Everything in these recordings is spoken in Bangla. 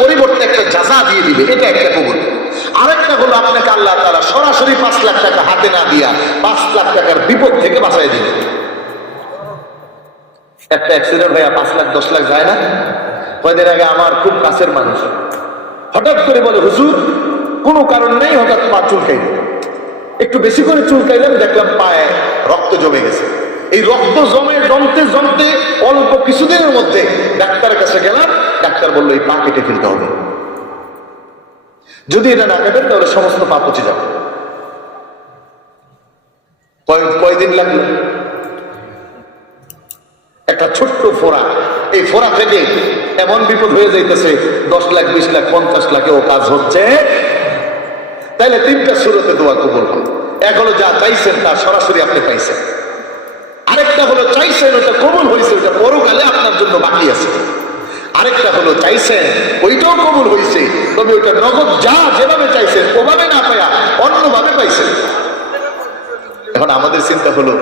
পরিবর্তে একটা জাযা দিয়ে দিবে, এটা একটা কবুল। আরেকটা হলো আপনাকে আল্লাহ তাআলা সরাসরি 5 লাখ টাকা হাতে না দিয়া 5 লাখ টাকার বিপদ থেকে বাঁচাই দিবে। একটা অ্যাক্সিডেন্ট হয়ে 5 লাখ 10 লাখ যায় না? কয়েকদিন আগে আমার খুব কাছের মানুষ হঠাৎ করে বলে, হুজুর কোনো কারণ নেই হঠাৎ পা চুলকাইল, একটু বেশি করে চুলকাইলাম, দেখলাম পায়ে রক্ত জমে গেছে। এই রক্ত জমতে জমতে অল্প কিছুদিনের মধ্যে ডাক্তারের কাছে গেলাম, ডাক্তার বললো এই পা কেটে ফেলতে হবে, যদি এটা না কাটেন তাহলে সমস্ত পা পচে যাবে। কয়দিন লাগলো? একটা ছোট্ট ফোড়া, এই ফোড়া থেকে এমন বিপদ হয়ে যাইতেছে 10 লাখ 20 লাখ 50 লাখেও কাজ হচ্ছে। তাইলে 3টা সূরতে দোয়া কবুল হয়। এক হলো যা চাইছেন তা সরাসরি আপনি পাইছেন, আরেকটা হলো চাইছেন ওটা কবুল হয়েছে, ওটা পরকালে আপনার জন্য বাকি আছে। আরেকটা হলো চাইছেন ওইটাও কবুল হয়েছে, তবে ওইটা নগদ যা যেভাবে চাইছেন ওভাবে না পায়া অন্যভাবে পাইছেন। এখন আমাদের চিন্তা হলো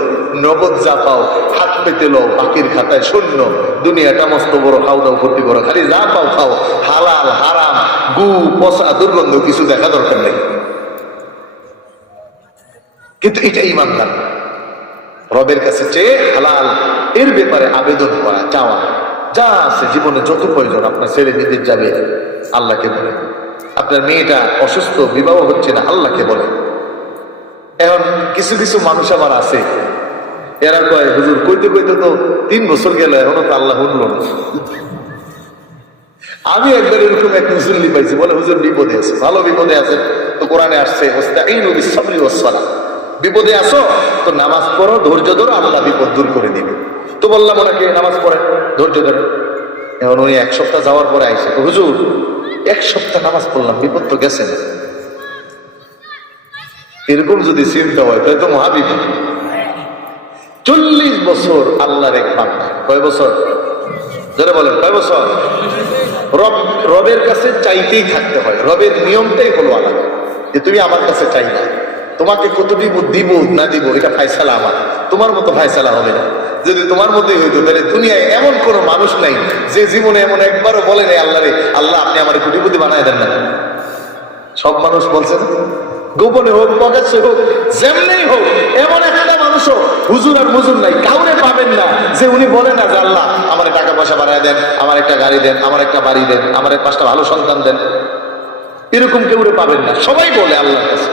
নগদ যা পাও হাত পেতে লো, বাকির খাতায় শূন্য, দুনিয়াটা মস্ত বড়, খাও দাও ভর্তি করো, খালি যা পাও খাও, হালাল হারাম গু পচা দুর্গন্ধ কিছু দেখা দরকার নেই। কিন্তু এটা ইমানদার, রবের কাছে চেয়ে হালাল এর ব্যাপারে আবেদন করা, চাওয়া, যা আছে জীবনে যত প্রয়োজন আপনার ছেলে মেয়েদের যাবে আল্লাহকে বলে, আপনার মেয়েটা অসুস্থ বিবাহ হচ্ছে না আল্লাহকে বলে। এখন কিছু কিছু মানুষ আবার আছে, এরা কয় হুজুর কইতে কইতে তো 3 বছর গেল এখনো তো আল্লাহ শুনল না। আমি একবার এরকম এক মুসল্লি পাইছি, বলে হুজুর বিপদে আছে। ভালো বিপদে আছে তো কোরআনে আসছে ওয়াস্তাঈনু বিস-সাবরি ওয়াস-সালাহ, বিপদে আসো তো নামাজ পড়ো, ধৈর্য ধরো, আল্লাহ বিপদ দূর করে দিবে। তো বললাম ওনাকে নামাজ পড়েন, ধৈর্য ধরেন। এখন উনি 1 সপ্তাহ যাওয়ার পরে আইসে, হুজুর 1 সপ্তাহ নামাজ পড়লাম, বিপদ তো গেছে না। এরকম যদি চিন্তা হয় তাহলে তো মহাবিপদ। 40 বছর আল্লাহর এক বান্দা, কয় বছর ধরে বলেন, কয় বছর? রবের কাছে চাইতেই থাকতে হয়। রবের নিয়মটাই হলো আলাদা, যে তুমি আমার কাছে চাই না, তোমাকে কতটুকু দিব না দিব এটা ফায়সালা আমার, তোমার মতো ফায়সালা হবে না। যদি তোমার মতোই হইতো তাহলে দুনিয়ায় এমন কোনো মানুষ নাই যে জীবনে এমন একবারও বলে নাই আল্লাহ রে আল্লাহ আপনি আমার কোটিপতি বানায় দেন না। সব মানুষ বলছে না, গোপনে হোক প্রকাশ্যে হোক যেমনি হোক, এমন একটা মানুষও হুজুর আর মুজুর নাই, কাউরে পাবেন না যে উনি বলে না যে আল্লাহ আমার টাকা পয়সা বাড়ায় দেন, আমার একটা গাড়ি দেন, আমার একটা বাড়ি দেন, আমার 5টা ভালো সন্তান দেন। এরকম কেউরে পাবেন না, সবাই বলে আল্লাহর কাছে।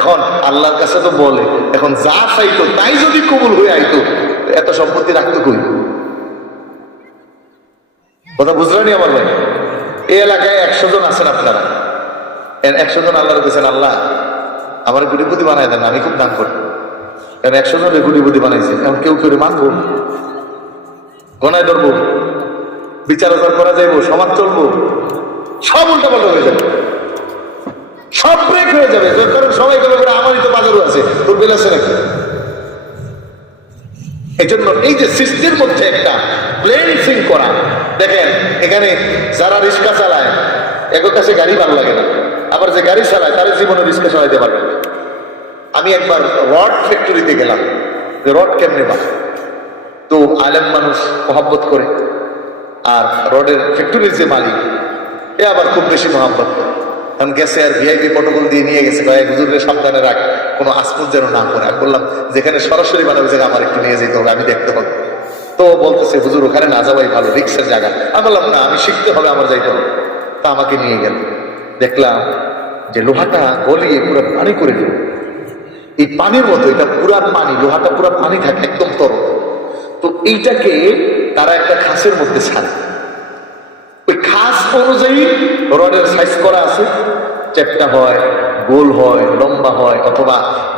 এখন আল্লাহর কাছে তো বলে, এখন যা চাইতো তাই যদি কবুল হয়ে আইতো এত সম্পত্তি রাখতো কই? কথা বুঝলেনি আমার ভাই? এই এলাকায় 100 জন আছেন আপনারা, 100 জন আল্লাহর কাছে আল্লাহ আমার কোটিপতি বানায় দেন, আমি খুব দান করি। কারণ 100 জনের কোটিপতি বানাইছে, এখন কেউ কেউ মানবো, গনায় ধরবো, বিচার আচার করা যাইবো, সমাজ চলবো, সব উল্টা পাল্টা হয়ে যাবে, সব ব্রেক হয়ে যাবে। কারণ সবাই বলে আমারই তো বাজারও আছে, তোর বিল আছে নাকি? এই জন্য এই যে সৃষ্টির মধ্যে একটা ব্যালেন্সিং করা, দেখেন এখানে যারা রিক্সা চালায় এর কাছে গাড়ি ভালো লাগে না, আবার যে গাড়ি চালায় তার জীবনে রিক্সা চালাইতে পারবে না। আমি একবার রড ফ্যাক্টরিতে গেলাম, রড কেমনে বানায়, তো আলেম মানুষ মহাব্বত করে, আর রডের ফ্যাক্টরির যে মালিক এ আবার খুব বেশি মহাব্বত করে। কারণ গেছে আর ভিআইপি প্রটোকল দিয়ে নিয়ে গেছে, হুজুরের সাবধানে রাখ, কোনো আসমুদ যেন না করে। আর বললাম যেখানে সরাসরি বানাবে জায়গা আমার একটু নিয়ে যেতে হবে, আমি দেখতে হবে। তো বলতেছে হুজুর ওখানে না যাওয়াই ভালো, রিক্সের জায়গা। আমি বললাম না, আমি শিখতে হবে, আমার যাইতে হবে। তা আমাকে নিয়ে গেল, দেখলাম যে লোহাটা গলিয়ে পুরো পানি করে দিল, এই পানির মতো, এটা পুরা পানি, লোহাটা পুরা পানি থাকে একদম তরল। তো এইটাকে তারা একটা খাসের মধ্যে ছাড়ে, ওই খাস অনুযায়ী রডের সাইজ করা আছে, চ্যাপ্টা হয়, গোল হয়, লম্বা হয়, অথবা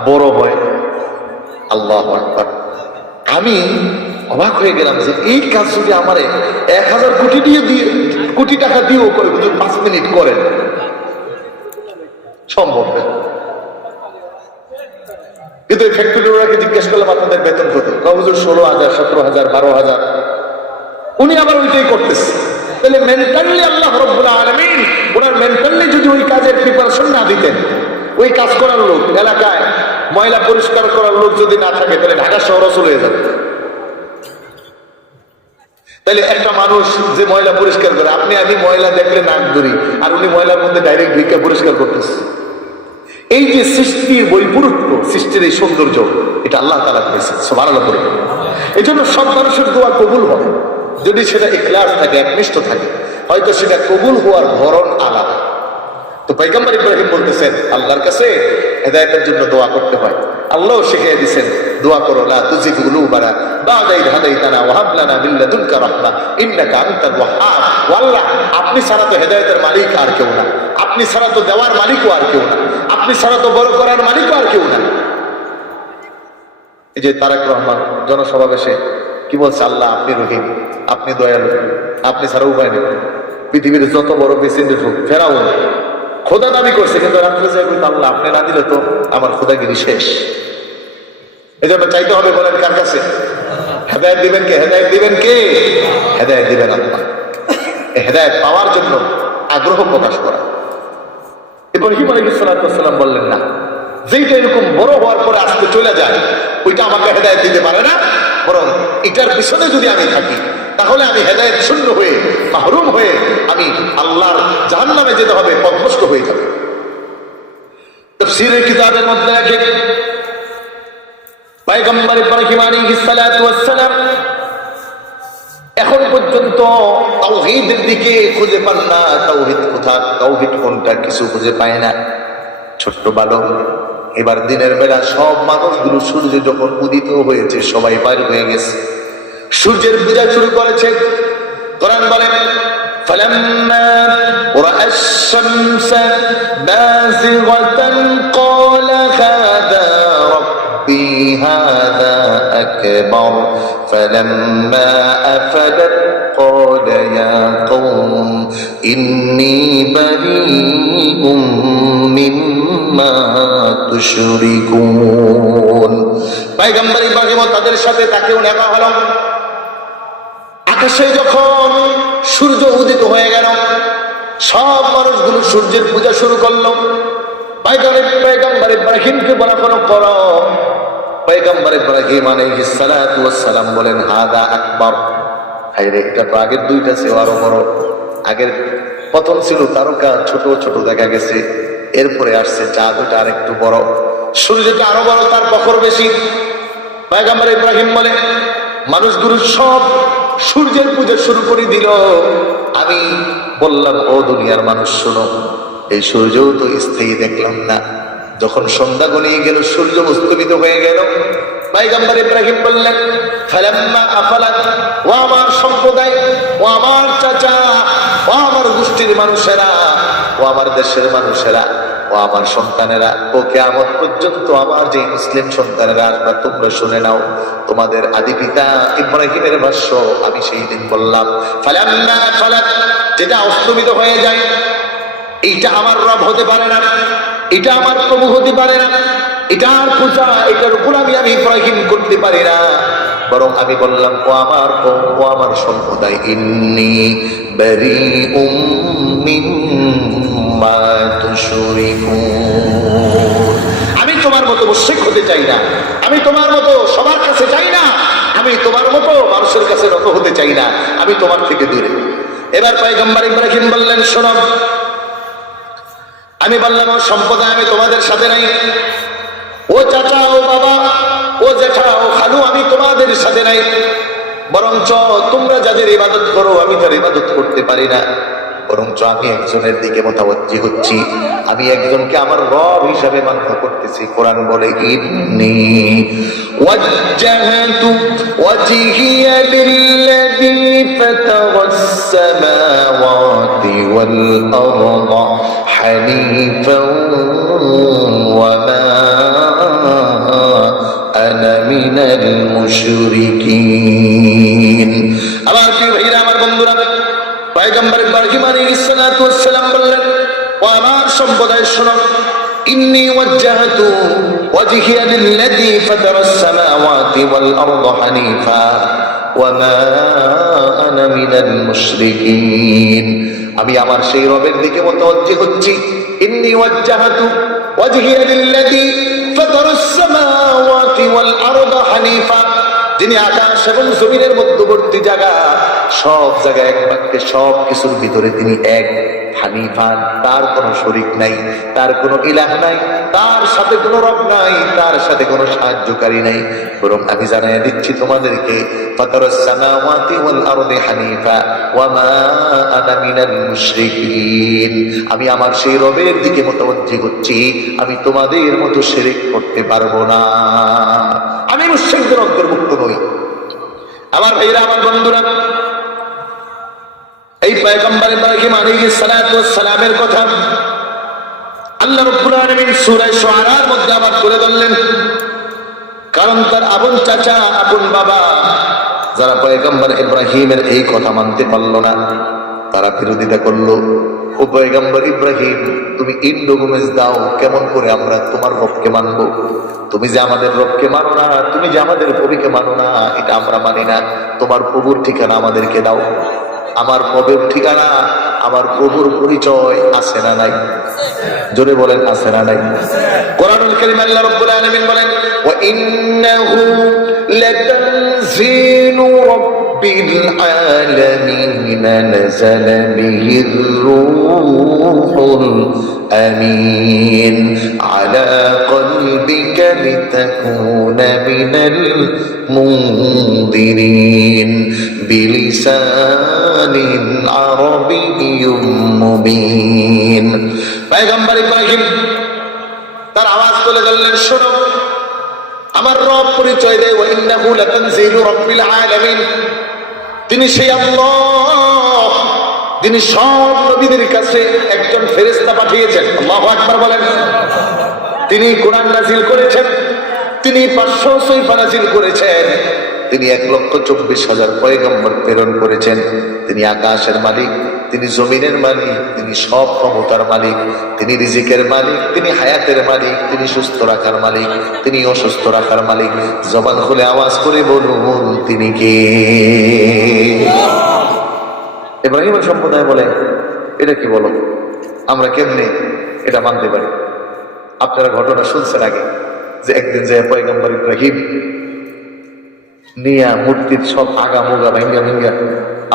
বড় হয়। আল্লাহু আকবার! আমি অবাক হয়ে গেলাম যে এই কাজ যদি আমার 1000 কোটি টাকা দিয়েও করে, হুজুর 5 মিনিট করেন, সম্ভব না। কিন্তু এই ফ্যাক্টরি ওরাকে জিজ্ঞেস করলাম আপনাদের বেতন কত? হুজুর 16,000, 17,000, 12,000। উনি আবার ওইটাই করতেছে। তাহলে মেন্টালি আল্লাহ রাব্বুল আলামিন ওনার মেন্টালি যদি ওই কাজের প্রিপারেশন না দিতেন, ওই কাজ করার লোক, এলাকায় ময়লা পরিষ্কার করার লোক যদি না থাকে, তাহলে ঢাকা শহর চলে যাবে। তাহলে একটা মানুষ যে ময়লা পরিষ্কার করে, আপনি আমি ময়লা দেখলে নাক ধরি, আর উনি ময়লার মধ্যে ডাইরেক্ট ভিক্ষা পরিষ্কার করতেছে। এই যে সৃষ্টির বৈপরীত্য, সৃষ্টির এই সৌন্দর্য, এটা আল্লাহ তাআলা করেছেন। সুবহানাল্লাহ পড়ে। এই জন্য সব মানুষের দোয়া কবুল হবে যদি সেটা ইখলাস থাকে, একনিষ্ঠ থাকে। হয়তো সেটা কবুল হওয়ার ধরন আলাদা। তো পয়গম্বর ইব্রাহিম বলতেছেন আল্লাহর কাছে হেদায়েতের জন্য দোয়া করতে হয়। আল্লাহ শিখিয়ে দিয়েছেন দোয়া করো, লা তুজিগ কুলুবানা বা'দা ইয হাদাইতানা ওয়া হাব লানা মিন লাদুনকা রাহমা ইন্নাকা আনতাল ওয়াহ্হাব। ও আল্লাহ, আপনি ছাড়া তো হেদায়েতের মালিক আর কেউ না, আপনি ছাড়া তো দেওয়ার মালিকও আর কেউ না, আপনি ছাড়া তো বড় করার মালিকও আর কেউ না। এই যে তারেক রহমান জনসমাবেশে কি বলছে? আল্লাহ আপনি রহিম, আপনি দয়ালু, আপনি ছাড়া উপায় নেই। পৃথিবীর যত বড় প্রেসিডেন্ট হোক, ফেরাউন খোদা দাবি করছে, কিন্তু রাত্রে যাই আল্লাহ আপনি না দিলে তো আমার খোদাগিরি শেষ। এই জন্য চাইতে হবে, বলেন কার কাছে? হেদায়েত দিবেন কে? হেদায়েত দিবেন কে? হেদায়েত দিবেন আল্লাহ। এই হেদায়েত পাওয়ার জন্য আগ্রহ প্রকাশ করা। ইব্রাহিম আলাইহিস সালাম বললেন না, যেইটা এরকম বড় হওয়ার পরে আজকে চলে যায়, ওইটা আমাকে হেদায়েত দিতে পারে না, বরং এটার পিছনে যদি আমি থাকি তাহলে আমি হেদায়েত শূন্য হয়ে, মাহরুম হয়ে আমি আল্লাহর জাহান্নামে যেতে হবে, পথভ্রষ্ট হয়ে যাবে। তাফসীরের কিতাবের মধ্যে আছে পয়গম্বর ইব্রাহিম আলাইহিস সালাতু ওয়াস সালাম এখন পর্যন্ত তাওহীদের দিকে খুঁজে পান না। তাওহীদ কোথায়, তাওহীদ কোনটা, কিছু খুঁজে পায় না। ছোট্ট বালক এবার দিনের বেলা সব মানুষগুলো সূর্য যখন উদিত হয়েছে সবাই বাইরে হয়ে গেছে, সূর্যের পূজা শুরু করেছে। কোরআন বলেন ফালাম্মা রাআ আশ-শামসা বাযিগাতান ক্বালা হাযা রাব্বি হাযা আকবার ফালাম্মা আফালাত ক্বালা ইয়া কওম ইন্নী বারীউম মিম্মা তুশরিকুন। পয়গম্বর ইব্রাহিম তাদের সাথে তাকেও নেওয়া হলো। আকাশে যখন সূর্য উদিত হয়ে গেল, সব মানুষগুলো সূর্যের পূজা শুরু করলো। পয়গম্বর ইব্রাহিমকে বলা হলো করো। পয়গম্বর ইব্রাহিম আলাইহিস সালাতু ওয়াস সালাম বলেন হাদা আকবার। হায়রে, এটা তো আগের দুইটা ছিল আরো বড়। আগের প্রথম ছিল তারকা, ছোট ছোট দেখা গেছে, এরপরে আসছে চাঁদ, ওটা আরেকটু বড়, সূর্যটা আরো বড়, তার প্রখর বেশি। পয়গম্বর ইব্রাহিম বলে মানুষগুলো সব সূর্যের পূজা শুরু করে দিল। আমি বললাম ও দুনিয়ার মানুষ শোনো, এই সূর্যও তো স্থায়ী দেখলাম না। যখন সন্ধ্যা গনিয়ে গেল, সূর্য অস্তমিত হয়ে গেল, পয়গম্বর ইব্রাহিম বললেন ফালাম্মা আফালাত, ও আমার সম্প্রদায়, ও আমার চাচা, ও আমার গোষ্ঠীর মানুষেরা, ও আমার দেশের মানুষেরা, ও আমার সন্তানেরা, ও কিয়ামত পর্যন্ত আমার যে মুসলিম সন্তানেরা আসবে, তোমরা শুনে নাও। তোমাদের আদি পিতা ইব্রাহিমের ভাষ্য আমি সেই দিন বললাম ফালাম্মা আফালাত, যেটা অস্তমিত হয়ে যায়, এইটা আমার রব হতে পারে না, এটা আমার প্রভু হতে পারে না, এটার পূজা, এটার গোলামি আমি ইব্রাহিম করতে পারি না। বরং আমি বললাম ও আমার কওম, ও আমার সম্প্রদায়, ইন্নী বারীউম মিম্মা তুশরিকুন। আমি তোমার মতো মুশরিক হতে চাই না, আমি তোমার মতো সবার কাছে চাই না, আমি তোমার মতো মানুষের কাছে নত হতে চাই না, আমি তোমার থেকে দূরে। এবার পয়গম্বর ইব্রাহিম বললেন শোনো, আমি বললাম ও সম্প্রদায়, আমি তোমাদের সাথে নাই। ও চাচা, ও বাবা, ও জেঠা, ও খালু, আমি তোমাদের সাথে নাই। বরঞ্চ তোমরা যাদের ইবাদত করো আমি তার ইবাদত করতে পারি না, বরঞ্চ আমি একজনের দিকে মোতাবজ্জি হচ্ছি, আমি একজনকে আমার রব হিসাবে মান্য করতেছি। কোরআন বলে ইন্নী ওয়াজ্জাহতু ওয়াজহিয়া লিল্লাযী ফাতারাস সামাওয়াতি ওয়াল আরদা হানিফান ওয়া মা আনা মিনাল মুশরিকিন। আমার প্রিয় ভাইরা, আমার বন্ধুরা, পয়গম্বর ইব্রাহিম আলাইহিস সালাতু ওয়াস সালাম বললেন ও আমার সম্প্রদায় শোনো, ইন্নী ওয়াজ্জাহতু ওয়াজহিয়া লিল্লাযী ফাতারাস সামাওয়াতি ওয়াল আরদা হানিফা ওয়া মা আনা মিনাল মুশরিকিন। আমি আমার সেই রবের দিকে মুতাওয়াজ্জি হচ্ছি। ইন্নী ওয়াজ্জাহতু ওয়াজহিয়া লিল্লাযী ফাতারাস সামাওয়াতি ওয়াল আরদা হানিফা যিনি আকাশ এবং জমিনের মধ্যবর্তী জায়গা, সব জায়গায় এক বাক্যে সব কিছুর ভিতরে তিনি এক, হানিফান, তার কোনো শরীক নাই, তার কোনো ইলাহ নাই, তার সাথে কোনো রব নাই, তার সাথে কোনো সাহায্যকারী নাই। বরং আমি জানাই দিচ্ছি তোমাদেরকে, ফাতারাস সামাওয়াতি ওয়াল আরদি হানিফা ওয়া মা আনা মিনাল মুশরিকিন, আমি আমার সেই রবের দিকে মুতাওয়াজ্জি হচ্ছি, আমি তোমাদের মতো শিরক করতে পারবো না, আমি মুশরিকদের অন্তর্ভুক্ত নই। আমার ভাইরা, আমার বন্ধুরা, এই পয়গম্বর ইব্রাহিম আলাইহিস সালাতু ওয়াস সালামের কথা আল্লাহ রাব্বুল আলামিন সূরা শুআরার মধ্যে আবার করে বললেন। কারণ তার আপন চাচা, আপন বাবা যারা পয়গম্বর ইব্রাহিমের এই কথা মানতে পারলো না, তারা বিরোধিতা করলো। ও পয়গম্বর ইব্রাহিম, তুমি ইট ডকুমেন্টস দাও, কেমন করে আমরা তোমার রবকে মানবো? তুমি যে আমাদের রবকে মানো না, তুমি যে আমাদের প্রভুকে মানো না, এটা আমরা মানি না। তোমার প্রভুর ঠিকানা আমাদেরকে দাও। আমার প্রভুর ঠিকানা, আমার প্রভুর পরিচয় আছে না নাই? জোরে বলেন, আছে না নাই? কোরআনুল কারীমে আল্লাহ রাব্বুল আলামিন বলেন, ওয়া ইন্নাহু লাতানজিলু রাব্বিল আলামিন নাযালা বিহির রূহুল আমিন আলা কলবিকা লিতাকুনা মিনাল মুনদিরিন বিলিসানিন আরাবিয়্যিম মুবিন। পয়গম্বর ইব্রাহিম তার আওয়াজ তুলে ধরলেন, শোনো, আমার রব পরিচয় দেয়, ওয়া ইন্নাহু লাতানজিলু রাব্বিল আলামিন, তিনি সেই আল্লাহ যিনি সব নবীদের কাছে একজন ফেরেশতা পাঠিয়েছেন। আল্লাহু আকবার বলেন। তিনি কোরআন নাযিল করেছেন, তিনি 500 সহিফা নাযিল করেছেন, তিনি 1,24,000 পয়গম্বর প্রেরণ করেছেন। তিনি আকাশের মালিক, তিনি জমিনের মালিক, তিনি সব ক্ষমতার মালিক, তিনি রিজিকের মালিক, তিনি হায়াতের মালিক, তিনি সুস্থ রাখার মালিক, তিনি অসুস্থ রাখার মালিক। জবান খুলে আওয়াজ করে বলুন, তিনি কে? ইব্রাহিমের সম্প্রদায় বলে, এটা কি বলো, আমরা কেমনে এটা মানতে পারি? আপনারা ঘটনা শুনছেন আগে, যে একদিন যে পয়গম্বর ইব্রাহিম নিয়া মূর্তির সব আগা মোগা ভাঙ্গা ভাঙ্গা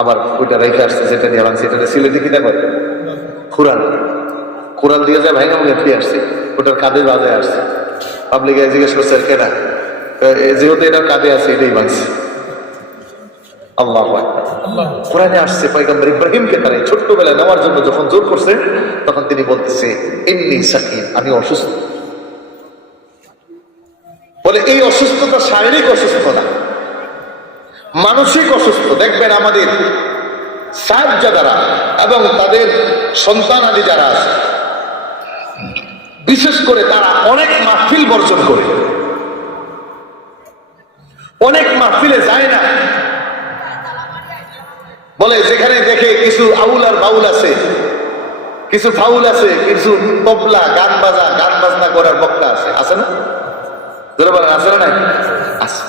আবার ওইটা রেখে আসছে, যেটা দিয়ে আনছে, এটা ছিল দেখি দেখো কোরআন দিয়ে যায় ভাঙ্গা ভাঙ্গা ফিরে আসছে, ওটার কাঁধে বাজায় আসছে। পাবলিক জিজ্ঞেস করছে কেনা, যেহেতু এটা কাঁধে আছে এটাই ভাঙছে। আল্লাহু আকবার। কোরআনে আসছে পয়গম্বর ইব্রাহিমকে তারা ছোট্টবেলায় নেওয়ার জন্য যখন জোর করছে, তখন তিনি বলতেছে, ইন্নী সাকিম, আমি অসুস্থ। বলে এই অসুস্থতা শারীরিক অসুস্থতা, মানসিক অসুস্থ। দেখবেন আমাদের সাহায্যদারা এবং তাদের সন্তান আদি যারা আছে, বিশেষ করে তারা অনেক মাহফিল বর্জন করে, অনেক মাহফিলে যায় না। বলে যেখানে দেখে কিছু আউল আর বাউল আছে, কিছু ফাউল আছে, কিছু তবলা গান বাজনা করার বক্তা আছে, আছে না? ধরে বলেন, আছে না? নাই? আছে।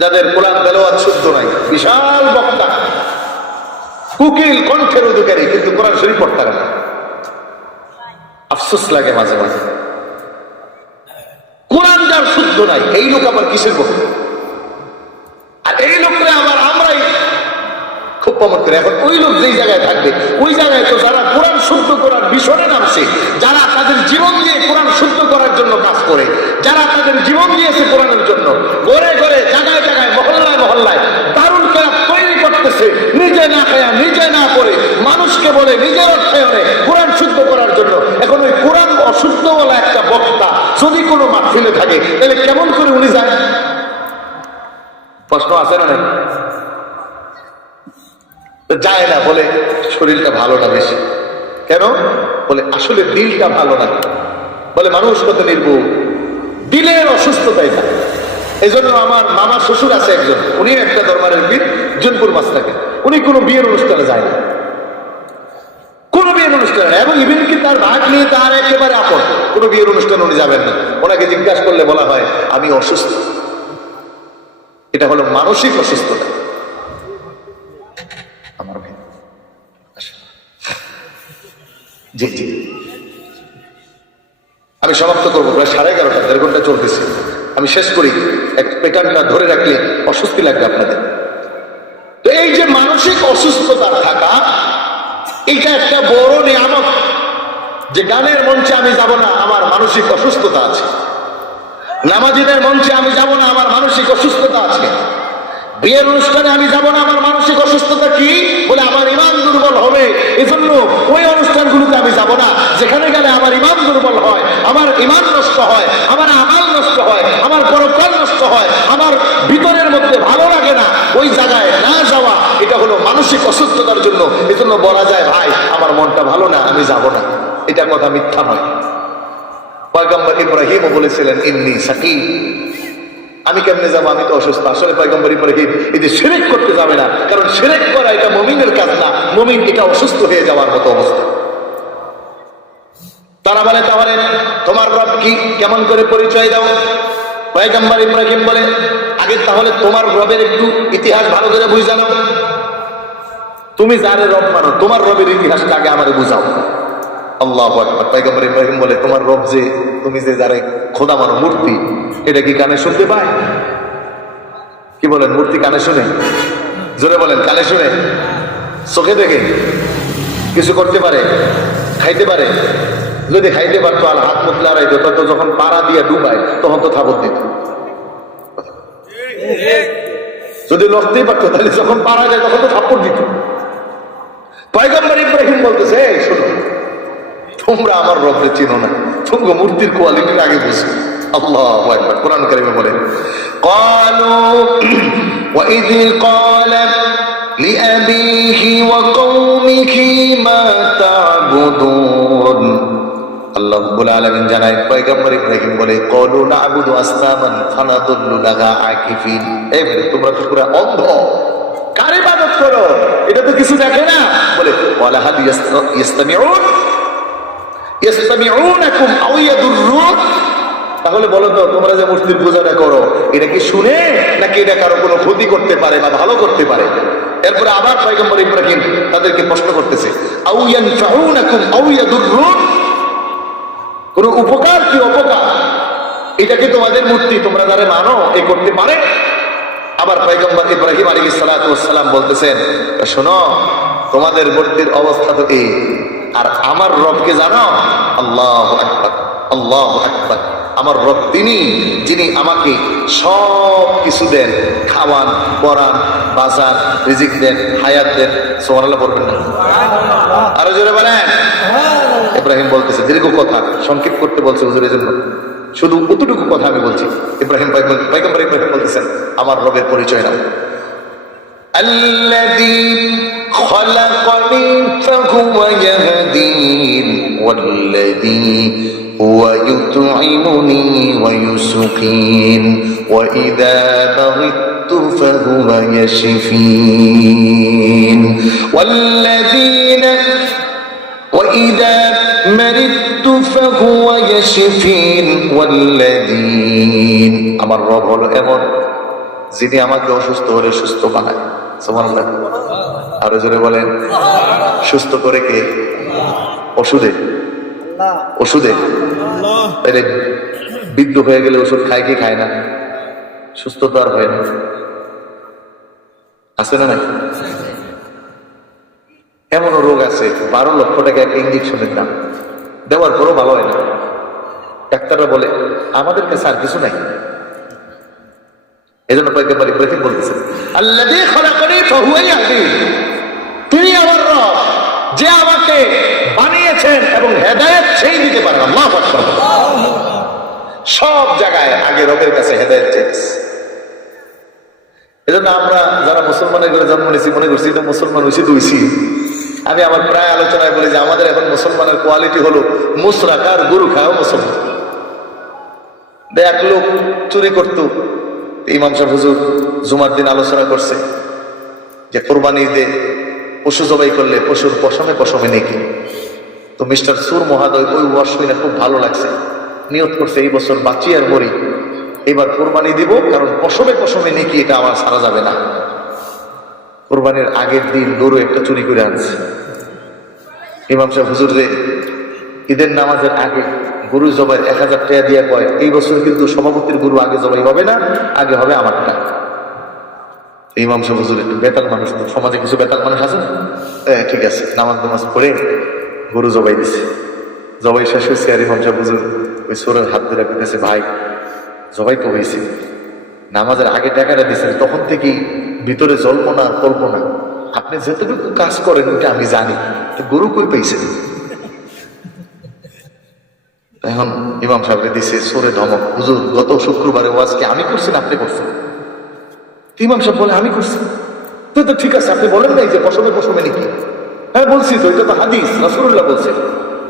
যাদের কোরআন তেলাওয়াত শুদ্ধ নাই, বিশাল বক্তা, কুকিল কণ্ঠের অধিকারী, কিন্তু কোরআন শরীফ পড়তে পারে না। আফসোস লাগে মাঝে মাঝে। কোরআন যার শুদ্ধ নাই, এই লোক আবার কিসের বক্তা? আর এই লোকরা আবার আমরাই খুব কমন করে। এখন ওই লোক যেই জায়গায় থাকবে, ওই জায়গায় তো যারা কোরআন শুদ্ধ করার মিশনে নামছে, যারা তাদের জীবন দিয়ে কোরআন শুদ্ধ করার জন্য কাজ করে, যারা তাদের জীবন দিয়েছে কোরআনের জন্য, ঘরে ঘরে জায়গায় জায়গায় মহল্লায় মহল্লায় দারুল কেরাত তৈরি করতেছে, নিজে না খায়া নিজে না করে মানুষকে বলে নিজের অর্থায়নে কোরআন শুদ্ধ করার জন্য। এখন ওই কোরআন অশুদ্ধ বলা একটা বক্তা যদি কোনো মাহফিলে থাকে, তাহলে কেমন করে উনি যায়? প্রশ্ন আছে না? নাই? যায় না, বলে শরীরটা ভালো না বেশি। কেন? বলে আসলে দিলটা ভালো না। বলে মানুষ কত নির্ভুল, দিলের অসুস্থতাই থাকে। এই জন্য আমার মামার শ্বশুর আছে একজন, উনি একটা দরবারের বীর, জুনপুর মাছ থাকে। উনি কোনো বিয়ের অনুষ্ঠানে যায় না, কোনো বিয়ের অনুষ্ঠানে না, এবং ইভেন কি তার ভাগ নিয়ে তার একেবারে আপন, কোনো বিয়ের অনুষ্ঠানে উনি যাবেন না। ওনাকে জিজ্ঞাসা করলে বলা হয়, আমি অসুস্থ। এটা হলো মানসিক অসুস্থতা। আমার ভাই, জি জি, আমি সমাপ্ত করবো, প্রায় 11:30, 1.5 ঘন্টা চলতেছে। আমি শেষ করি, এক প্যাটার্নটা ধরে রাখলে অস্বস্তি লাগবে আপনাদের। তো এই যে মানসিক অসুস্থতার থাকা, এটা একটা বড় নিয়ামত, যে গানের মঞ্চে আমি যাব না, আমার মানসিক অসুস্থতা আছে। নামাজিদের মঞ্চে আমি যাব না, আমার মানসিক অসুস্থতা আছে। বিয়ের অনুষ্ঠানে আমি যাব না, আমার মানসিক অসুস্থতা কি? বলে আমার ইমান দুর্বল হবে, এজন্য ওই অনুষ্ঠানগুলোতে আমি যাব না, যেখানে গেলে আমার ইমান দুর্বল হয়, আমার ইমান নষ্ট হয়, আমার আমাল নষ্ট হয়, আমার পরকাল নষ্ট হয়, আমার ভিতরের মধ্যে ভালো লাগে না, ওই জায়গায় না যাওয়া, এটা হলো মানসিক অসুস্থতার জন্য। এজন্য বলা যায়, ভাই আমার মনটা ভালো না, আমি যাব না। এটা কথা মিথ্যা নয়। পয়গম্বর ইব্রাহিমও বলেছিলেন, ইন্নী সাকিম, আমি কেমনে যাবো, আমি তো অসুস্থ। আসলে পয়গম্বর ইব্রাহিম এই যে শিরক করতে যাবে না, কারণ শিরক করা এটা মুমিনের কাজ না, মুমিন এটা অসুস্থ হয়ে যাওয়ার মতো অবস্থা। তারা বলে, তাহলে তোমার রব কি, কেমন করে পরিচয় দাও? পয়গম্বর ইব্রাহিম বলে, আগে তাহলে তোমার রবের একটু ইতিহাস ভালো করে বুঝে নাও। তুমি যারে রব মানো, তোমার রবের ইতিহাসটা আগে আমারে বুঝাও। আল্লাহু আকবার। পয়গম্বর ইব্রাহিম বলে, তোমার রব যে, তুমি যে যারে খোদা মানো, মূর্তি, এটা কি কানে শুনতে পায়? কি বলেন, মূর্তি কানে শুনে? জোরে বলেন, কানে শুনে? চোখে দেখে কিছু করতে পারে? খাইতে পারে? যদি খাইতে পারতো আর হাত মুখ লড়াইতো, তত যখন পাড়া দিয়ে ডুবায় তখন তো থাবত দিত। যদি লড়তেই পারতো, তাহলে যখন পাড়া যায় তখন তো থাপ্পড় দিত। পয়গম্বর ইব্রাহিম বলতেছে, শোনো, তোমরা আমার রবকে চিনো না, তোমরা মূর্তির কোয়ালিটির আগে বুঝো। আল্লাহু আকবার। কোরআন কারীমে বলে, ক্বালু ওয়া ইয ক্বালা লিআবিহি ওয়া কওমিহি মা তা'বুদুন। আল্লাহ রাব্বুল আলামিন জানায়, পয়গম্বর ইব্রাহিম বলে, ক্বালু না'বুদু আসনামান ফানাদুল্লু লাহা আকিফিন। এই তোমরা তো পুরো অন্ধ, কার ইবাদত করো? এটা তো কিছু দেখে না। বলে, ওয়ালা হাল ইয়াসতামিউন ইয়াসতামিউনাকুম আও ইয়াদুররুন। তাহলে বলো তো, তোমরা যে মূর্তির পূজাটা করো, এটা কি শুনে নাকি এটা কারো কোনো ক্ষতি করতে পারে বা ভালো করতে পারে? এরপরে আবার পয়গম্বর ইব্রাহিম তাদেরকে প্রশ্ন করতেছে, আও ইয়ানফাউনাকুম আও ইয়াদুররুন, কোন উপকার কি অপকার, এটা কি তোমাদের মূর্তি, তোমরা যারা মানো, এ করতে পারে? আবার পয়গম্বর ইব্রাহিম আলাইহিস সালাতু ওয়াস সালাম বলতেছেন, শোনো, তোমাদের মূর্তির অবস্থা তো এই, আর আমার রবকে জানো? আল্লাহু আকবার, আল্লাহু আকবার। আমার রব তিনি, যিনি আমাকে সব কিছু দেন, খাওয়ান, পরান, বাজার, রিজিক দেন, হায়াত দেন। সুবহানাল্লাহ বলবেন না? আরো জোরে বলেন। ইব্রাহিম বলতেছে, দীর্ঘ কথা সংক্ষেপ করতে বলছে হুজুরের জন্য, শুধু কতটুকু কথা আমি বলছি। পয়গম্বর ইব্রাহিম বলতেছেন, আমার রবের পরিচয় নাও। আল্লাযী খলাকানি ফাহুয়া ইয়াহদিন ওয়াল্লাযী হুয়া ইউতঈমুনি ওয়া ইউসকিন ওয়া ইযা মারিদতু ফাহুয়া ইয়াশফিন ওয়াল্লাযীনা ওয়া ইযা মারিদতু ফাহুয়া ইয়াশফিন ওয়াল্লাযীন। আমার রব হলো এমন, যিনি আমাকে অসুস্থ হলে সুস্থ বানায়। সুবহানাল্লাহ। আরো জোরে বলেন, সুস্থ করে কে? ওষুধে, ওষুধে। তাহলে বৃদ্ধ হয়ে গেলে ওষুধ খায় কি খায় না? সুস্থ তো আর হয় না, আছে না নাই? এমনও রোগ আছে 12 লক্ষ টাকা একটা ইঞ্জেকশনের দাম, দেওয়ার পরও ভালো হয় না। ডাক্তাররা বলে, আমাদের কাছে আর কিছু নাই। এজন্য পয়গম্বর ইব্রাহিম বলতেছেন, আল্লাযী খলাকানি ফাহুয়া ইয়াহদিন, তিনি আমার রব, যে আমাকে বানিয়েছেন এবং হেদায়েত সেই দিতে পারেন। আল্লাহু আকবার। সব জায়গায় আগে রবের কাছে হেদায়েত চাইছে। এজন্য আমরা যারা মুসলমানের ঘরে জন্ম নিয়েছি মনে করছি তো মুসলমান হয়েছি দুইছি। আমি আমার প্রায় আলোচনায় বলি যে আমাদের এখন মুসলমানের কোয়ালিটি হলো মুসরাকার গরু খাও মুসলমান। এক লোক চুরি করতো, ইমাম সাহেব হুজুর জুমার দিন আলোচনা করছে যে কোরবানি ঈদে পশু জবাই করলে পশুর পশমে পশমে নেকি। তো মিস্টার সুর মহাদয় ওই ওয়াজ শুনে খুব ভালো লাগছে, নিয়ত করছে এই বছর বাঁচি আর মরি, এবার কোরবানি দিব, কারণ পশমে পশমে নেকি, এটা আমার সারা যাবে না। কোরবানির আগের দিন গরু একটা চুরি করে আনছে। ইমাম সাহেব হুজুর রে ঈদের নামাজের আগে গরু জবাই 1000 টাকা দিয়ে কয় এই বছর কিন্তু সভাপতির গরু আগে জবাই হবে না, আগে হবে আমারটা। ইমাম সাহেব হুজুর একটু বেতাল মানুষ, তো সমাজে কিছু বেতাল মানুষ আছে, ঠিক আছে, নামাজ নামাজ পড়ে গরু জবাই দিছে। জবাই শেষ হয়েছে আর ইমাম সাহেব হুজুর ওই সোরের হাত ধরে পেতেছে, ভাই জবাই তো হয়েছে, নামাজের আগে টাকাটা দিচ্ছেন, তখন থেকেই ভিতরে জল্পনা কল্পনা, আপনি যতটুকু কাজ করেন ওটা আমি জানি, তো গরু কই পাইছেন? এখন ইমাম সাহেবকে দিছে সোরে ধমক, হুজুর গত শুক্রবারে ওয়াজ কি আমি করছি না আপনি করছেন? ইমাম সাহেব বলে আমি করছি। তো ঠিক আছে, আপনি বলেন নাই যে পশমে পশমে নাকি? হ্যাঁ বলছি তো, এটা তো হাদিস, রাসূলুল্লাহ বলছে।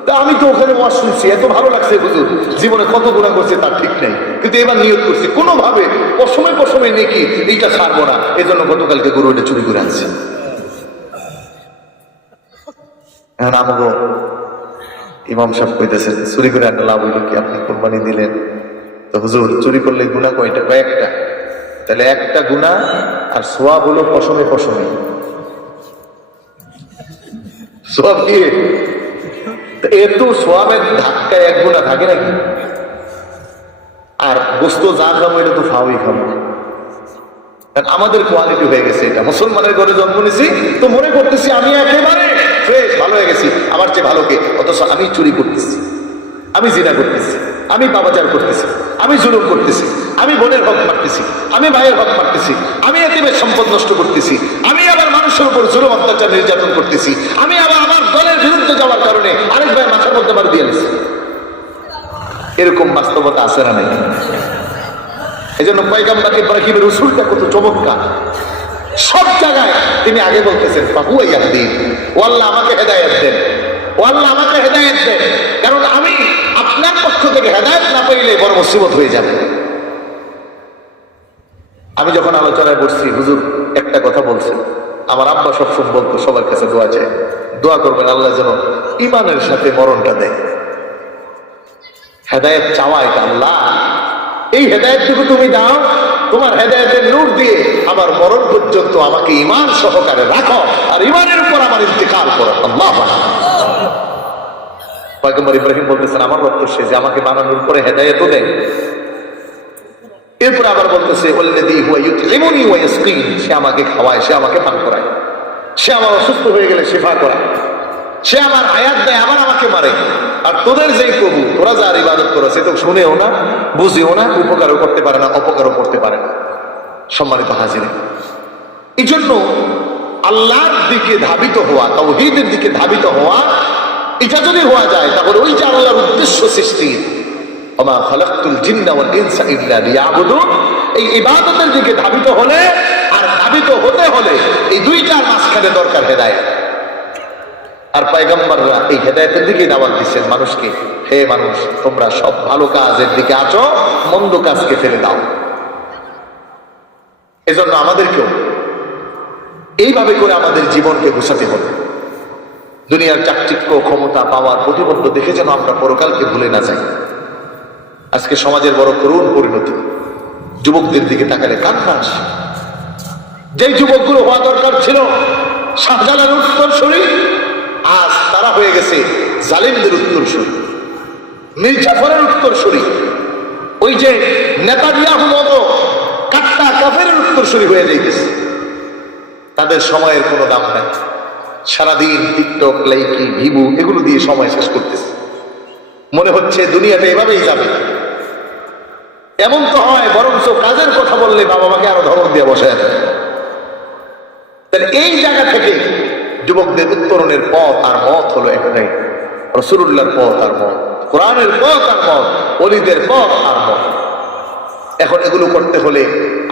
তা আমি তো ওখানে ওয়াজ শুনছি, এত ভালো লাগছে হুজুর, জীবনে কত গুনাহ করছে তার ঠিক নাই, কিন্তু এবার নিয়ত করছি কোনোভাবে পশমে পশমে নাকি এইটা ছাড়বো না, এই জন্য গতকালকে গরু এটা চুরি করে আনছি। এখন আমাকে ইমাম সাহেব কইতেছেন, চুরি করে আনলে লাভ হইল কি? আপনি কোরবানি দিলেন, তো হুজুর চুরি করলে গুনাহ কয়টা? কয়েকটা। তাহলে একটা গুনাহ আর সোয়াব হলো পশমে পশমে। সোয়াব কি? এত সোয়াবের ধাক্কায় এক গুনাহ থাকে নাকি? আর গোস্ত যা খাবো এটা তো ফাওয়াই খাবো। আমাদের কোয়ালিটি হয়ে গেছে এটা, মুসলমানের ঘরে জন্ম নিছি তো মনে করতেছি আমি একেবারে ফ্রেশ, ভালো হয়ে গেছি, আমার চেয়ে ভালো কে? অথচ আমি চুরি করতেছি, আমি জিনা করতেছি, আমি পাপাচার করতেছি, আমি জুলুম করতেছি, আমি বোনের হক মারতেছি, আমি ভাইয়ের হক মারতেছি, আমি এতিমের সম্পদ নষ্ট করতেছি, আমি আবার মানুষের উপর জুলুম অত্যাচার নির্যাতন করতেছি, আমি আবার আমার দলের বিরুদ্ধে যাওয়ার কারণে আরেক ভাই মাথার মধ্যে মার দিয়ে নিছি। এরকম বাস্তবতা আছে না নাই? এই জন্য পয়গম্বর ইব্রাহিমের উসুলটা কত চমৎকার। সব জায়গায় তিনি আগে বলতেছেন ফাহুয়া ইয়াহদিন, ও আল্লাহ আমাকে হেদায়েত দেন, ও আল্লাহ আমাকে হেদায়েত দেন, কারণ আমি আপনার পক্ষ থেকে হেদায়েত না পাইলে বড় মুসিবত হয়ে যাবে। আমি যখন আলোচনায় বসছি, হুজুর একটা কথা বলছেন, আমার আব্বা সবসময় বলতো সবার কাছে দোয়া চাই, দোয়া করবেন আল্লাহ যেন ইমানের সাথে মরণটা দেয়। হেদায়েত চাওয়া এটা আল্লাহ, এই হেদায়েতটুকু তুমি দাও, তোমার হেদায়েতের নূর দিয়ে আমার মরণ পর্যন্ত আমাকে ঈমান সহকারে রাখো, আর ঈমানের উপর আমার ইন্তেকাল করো। আল্লাহু আকবার। পয়গম্বর ইব্রাহিম বলতেছেন আমার রব তো সে যে আমাকে বানানোর পরে হেদায়েতও দেয়। এরপর আবার বলতেছে ওয়াল্লাযী হুয়া ইউতঈমুনি ওয়া ইয়াসকিন, সে আমাকে খাওয়ায়, সে আমাকে পান করায়, সে আমার অসুস্থ হয়ে গেলে শিফা করায়, সে আমার হায়াত দেয়, আবার আমাকে মারে। আর তোদের যেই প্রভু, তোরা যার ইবাদত করো সে তো শুনেও না, বুঝেও না, উপকারও করতে পারে না, অপকারও করতে পারে না। সম্মানিত হাজিরে, এই জন্য আল্লাহর দিকে ধাবিত হওয়া, তাওহীদের দিকে ধাবিত হওয়া, এটা যদি হওয়া যায় তাহলে ওই যে আল্লাহর উদ্দেশ্য সৃষ্টির, ওমা খালাকতুল জিন্না ওয়াল ইনসা ইল্লা লিয়াবুদুন, এই ইবাদতের দিকে ধাবিত হলে আর ধাবিত হতে হলে এই দুইটার মাঝখানে দরকার হেদায়েত। আর পয়গম্বররা এই হেদায়েতের দিকে দাওয়াত দিচ্ছেন মানুষকে, হে মানুষ তোমরা সব ভালো কাজের দিকে আছো, মন্দ কাজকে ফেলে দাও। এজন্য আমাদেরকেও এইভাবে করে আমাদের জীবনকে গুছাতে হবে। দুনিয়ার চাকচিক্য, ক্ষমতা, পাওয়ার, প্রতিবন্ধ দেখে যেন আমরা পরকালকে ভুলে না যাই। আজকে সমাজের বড় করুণ পরিণতি, যুবকদের দিকে তাকালে কান্না আসে। যেই যুবকগুলো হওয়া দরকার ছিল শাহজালাল উত্তরসূরি, আজ তারা হয়ে গেছে জালিমদের উত্তরসূরি, মির্জাফরের উত্তরসূরি, ওই যে নেতানিয়াহুর মতো কাট্টা কাফেরের উত্তরসূরি হয়ে যাইতেছে। তাদের সময়ের কোনো দাম নাই, সারাদিন টিকটক, লাইকি, ভিভু এগুলো দিয়ে সময় শেষ করতেছে। মনে হচ্ছে দুনিয়াতে এভাবেই যাবে। এমন তো হয় বরঞ্চ কাজের কথা বললে বাবা মাকে আরো ধমক দিয়ে বসায় দেয়। তাহলে এই জায়গা থেকে যুবকদের উত্তরণের পথ আর মত হলো একটাই, রাসূলুল্লাহর পথ আর মত, কোরআনের পথ আর মত, ওলিদের পথ আর মত। এখন এগুলো করতে হলে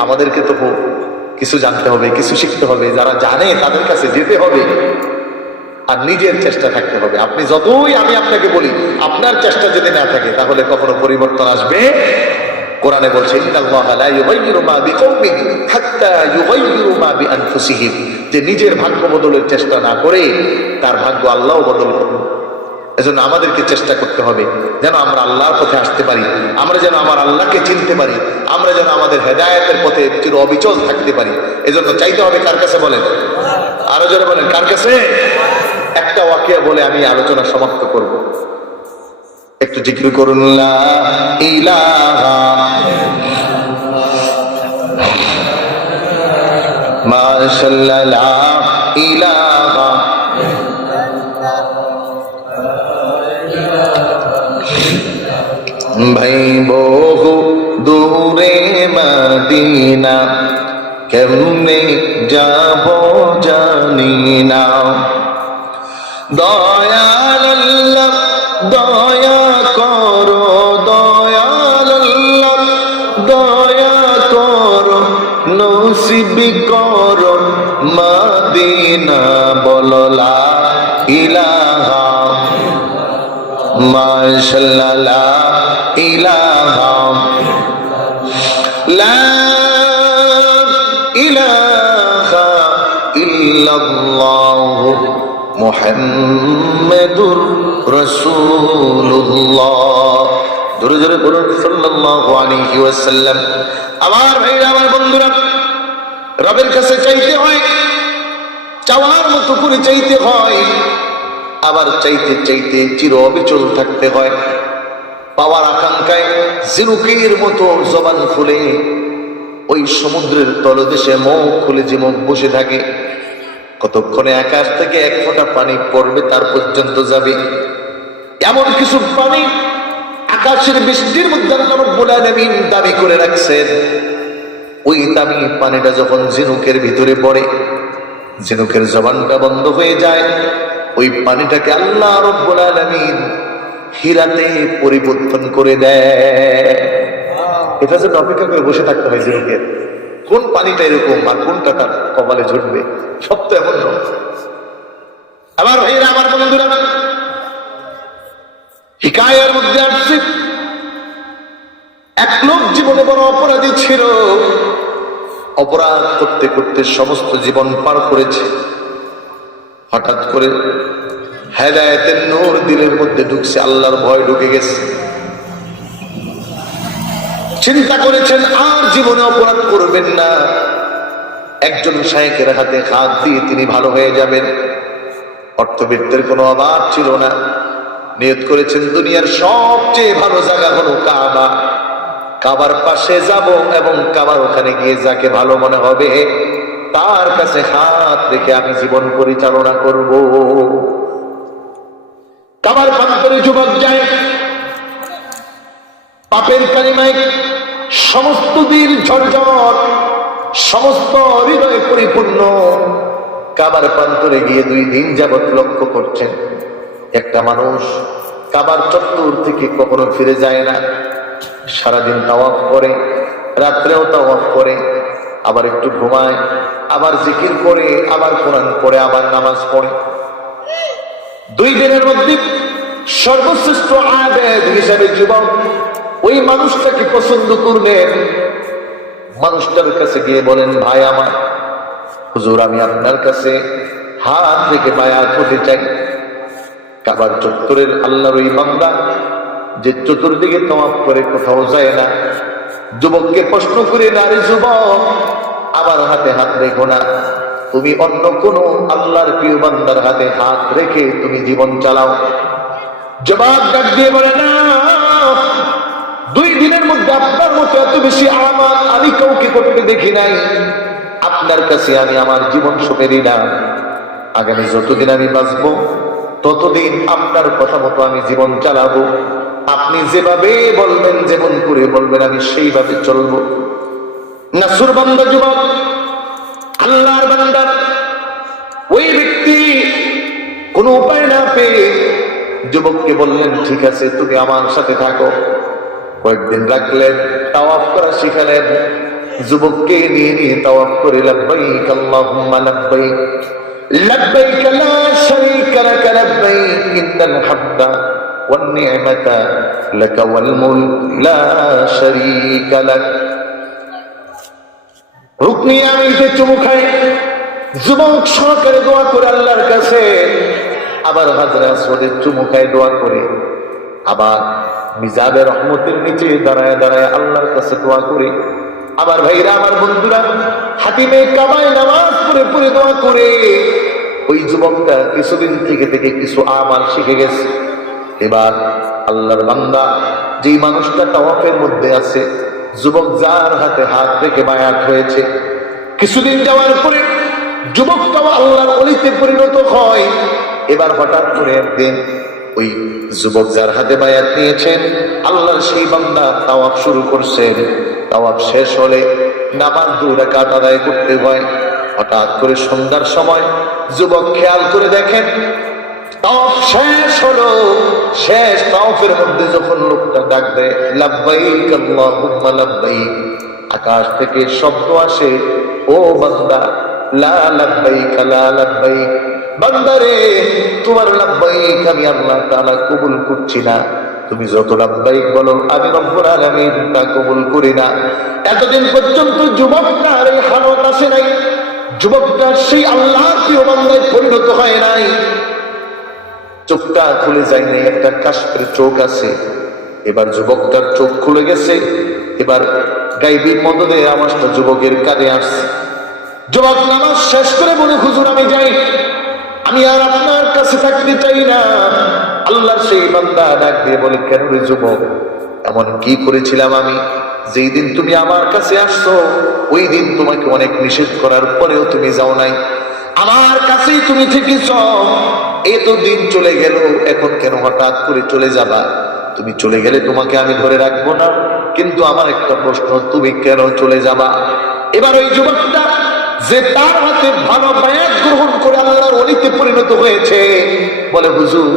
আমাদেরকে তো কিছু জানতে হবে, কিছু শিখতে হবে, যারা জানে তাদের কাছে যেতে হবে, আর নিজের চেষ্টা থাকতে হবে। আপনি যতই আমি আপনাকে বলি, আপনার চেষ্টা যদি না থাকে তাহলে কখনো পরিবর্তন আসবে? কোরআনে বলছে ইন্নাল্লাহা লা ইউগাইয়িরু মা বিকওমিন হাত্তা ইউগাইয়িরু মা বিআনফুসিহিম, যে নিজের ভাগ্য বদলের চেষ্টা না করে তার ভাগ্য আল্লাহ বদল করবে। এজন্য আমাদেরকে চেষ্টা করতে হবে যেন আমরা আল্লাহর পথে আসতে পারি, আমরা যেন আমার আল্লাহকে চিনতে পারি, আমরা যেন আমাদের হেদায়েতের পথে চির অবিচল থাকতে পারি। এজন্য চাইতে হবে কার কাছে? বলেন, আরো জোরে বলেন, কার কাছে? একটা ওয়াকিয়া বলে আমি আলোচনা সমাপ্ত করব। একটু জিকির করুন, লা ইলাহা মাশাআল্লাহ, লা ইলাহা ভাই বহু দূরে মদিনা কেমনে যাব জানি না। দয়াল আল্লাহ দয়া করো, দয়াল আল্লাহ দয়া করো, নসিব করো মদিনা, বলো লা ইলাহা মাশাআল্লাহ, লা ইলাহা লা ইলাহা ইল্লাল্লাহ মুহাম্মাদুর রাসূলুল্লাহ। জোরে জোরে বলুন সাল্লাল্লাহু আলাইহি ওয়াসাল্লাম। আমার ভাইরা, আমার বন্ধুরা, রবের কাছে চাইতে হয়, চাওয়ার মতো করে চাইতে হয়, আবার চাইতে চাইতে চির অবিচল থাকতে হয়। পাওয়ার আকাঙ্ক্ষায় ঝিনুকের মতো জবান খুলে ওই সমুদ্রের তলদেশে মুখ খুলে যে মুখ বসে থাকে, কতক্ষণে আকাশ থেকে এক ফোঁটা পানি পড়বে তার পর্যন্ত যাবে। এমন কিছু পানি আকাশের বৃষ্টির মধ্যে আল্লাহ রাব্বুল আলামিন দাবি করে রাখছেন। ওই দামি পানিটা যখন ঝিনুকের ভিতরে পড়ে, ঝিনুকের জবানটা বন্ধ হয়ে যায়, ওই পানিটাকে আল্লাহ রাব্বুল আলামিন হীরাতে পরিবর্তন করে দেয়। এটা যেন অপেক্ষা করে বসে থাকতে হয় ঝিনুকের, কোন পানিটা এরকম আর কোনটা তার কপালে ঝরবে, সব তো এমন নয়। আমার ভাইরা, আমার বন্ধুরা, হিকায়ার মধ্যে আসছে এক লোক জীবনে বড় অপরাধী ছিল, অপরাধ করতে করতে সমস্ত জীবন পার করেছে। হঠাৎ করে হেদায়েতের নূর দিলের মধ্যে ঢুকছে, আল্লাহর ভয় ঢুকে গেছে। চিন্তা করেছেন আর জীবনে অপরাধ করবেন না, একজন শায়েখের হাতে হাত দিয়ে তিনি ভালো হয়ে যাবেন। অর্থবিত্তের কোনো অভাব ছিল না। নিয়ত করেছেন দুনিয়ার সবচেয়ে ভালো জায়গা হলো কাবা, কাবার পাশে যাব এবং কাবার ওখানে গিয়ে যাকে ভালো মনে হবে তার কাছে হাত রেখে আমি জীবন পরিচালনা করব। কাবার প্রান্তরে যুবক যায়, পাপের কালিমায় সমস্ত দিন ঝরঝর, সমস্ত হৃদয় পরিপূর্ণ। কাবার প্রান্তরে গিয়ে 2 দিন যাবৎ লক্ষ্য করছেন, একটা মানুষ কাবার চত্বর থেকে কখনো ফিরে যায় না। সারাদিন তাওয়াফ করে, রাত্রেও তাওয়াফ করে, আবার একটু ঘুমায়, আবার জিকির করে, আবার কোরআন পড়ে, আবার নামাজ পড়ে। 2 দিনের মধ্যে সর্বশ্রেষ্ঠ আবেদ হিসাবে যুবক ওই মানুষটাকে পছন্দ করলেন। মানুষটার কাছে গিয়ে বলেন, ভাই আমার, হুজুর আমি আপনার কাছে হাত রেখে বায়াত হতে চাই। কাবার চত্বরের আল্লাহর ওই বান্দা যে চতুর্দিকে তাওয়াফ করে কোথাও যায় না, যুবককে প্রশ্ন করে, না রে যুবক, আমার হাতে হাত রেখো না, তুমি অন্য কোন আল্লাহর প্রিয় বান্দার হাতে হাত রেখে তুমি জীবন চালাও। জবাব ডাক দিয়ে বলে, না, 2 দিনের মধ্যে আপনার মতো এত বেশি আমাল আমি কাউকে করতে দেখি নাই। আপনার কাছে আমি আমার জীবন সঁপে দিলাম। আগামী যতদিন আমি বাঁচবো ততদিন আপনার কথা মতো আমি জীবন চালাবো। আপনি যেভাবে বলবেন, যেমন করে বলবেন, আমি সেইভাবে চলবো। নাসুর বান্দা যুবক, আল্লাহর বান্দা, ওই ব্যক্তি কোনো উপায় না পেয়ে যুবককে বললেন, ঠিক আছে তুমি আমার সাথে থাকো। কয়েকদিন রাখলেন, তাওয়াফ করা শিখালেন, যুবককে নিয়ে নিয়ে তাওয়াফ করে লাব্বাইক আল্লাহুম্মা লাব্বাইক লাব্বাইক লা শারীকা লাক লাব্বাইক ইন্নাল হামদা ওয়ান নি'মাতা লাকা ওয়াল মুলক লা শারীকা লাক। রুকনি আমিতে চুমু খায় যুবক সহকারে দোয়া করে আল্লাহর কাছে, আবার হাজরে আসওয়াদের চুমু খায় দোয়া করে, আবার মিজাবে রহমতের নিচে দাঁড়ায় দাঁড়ায় আল্লাহর কাছে দোয়া করে। আমার ভাইরা, আমার বন্ধুরা, হাতিমে কাবায় নামাজ পড়ে পড়ে দোয়া করে ওই যুবকটা কিছুদিন থেকে কিছু আমাল শিখে গেছে। এবার আল্লাহর বান্দা যেই মানুষটা তাওয়াফের মধ্যে আছে, যুবক যার হাতে হাত রেখে বায়াত হয়েছে, কিছুদিন যাওয়ার পরে যুবকটাও আল্লাহর ওলিতে পরিণত হয়। এবার হঠাৎ করে একদিন ওই যুবক যার হাতে বায়াত নিয়েছেন, আল্লাহর সেই বান্দা তাওয়াফ শুরু করছেন। তাওয়াফ শেষ হলে নামাজ 2 রাকাত আদায় করতে হয়। হঠাৎ করে সন্ধ্যার সময় যুবক খেয়াল করে দেখেন তাওয়াফ শেষ হলো। শেষ তাওয়াফের মধ্যে যখন লোকটা ডাক দেয় লাব্বাইক আল্লাহুম্মা লাব্বাইক, আকাশ থেকে শব্দ আসে, ও বান্দা লা লাব্বাইক লা লাব্বাইক, বান্দারে তোমার লাব্বাইক আমি আল্লাহ তাআলা কবুল করছি না। তুমি যত লাব্বাইক বলো আমি রব্বুল আলামিন তা কবুল করি না। এতদিন পর্যন্ত যুবকটার এই হালত আসে নাই, যুবকটা সেই আল্লাহর প্রিয় বান্দায় পরিণত হয় নাই, চোখটা খুলে যায়নি, একটা কাশফের চোখ আছে। এবার যুবকটার চোখ খুলে গেছে। এবার গায়বীর মদদে আওয়াজটা যুবকের কানে আসছে। যুবক নামাজ শেষ করে বলে, হুজুর আমি যাই, আমি আর আপনার কাছে থাকতে চাই না। আল্লাহর সেই বান্দা ডাক দিয়ে বলে, কেন রে যুবক, এমন কি করেছিলাম আমি? যেই দিন তুমি আমার কাছে আসছো ওই দিন তোমাকে অনেক নিষেধ করার পরেও তুমি যাও নাই, আমার কাছেই তুমি থেকেছ। এত দিন চলে গেল, এখন কেন হঠাৎ করে চলে যাবা? তুমি চলে গেলে তোমাকে আমি ধরে রাখবো না, কিন্তু আমার একটা প্রশ্ন, তুমি কেন চলে যাবা? এবার ওই যুবকটা যে তার হাতে ভালো বায়াত গ্রহণ করে আল্লাহর ওলিতে পরিণত হয়েছে বলে, হুজুর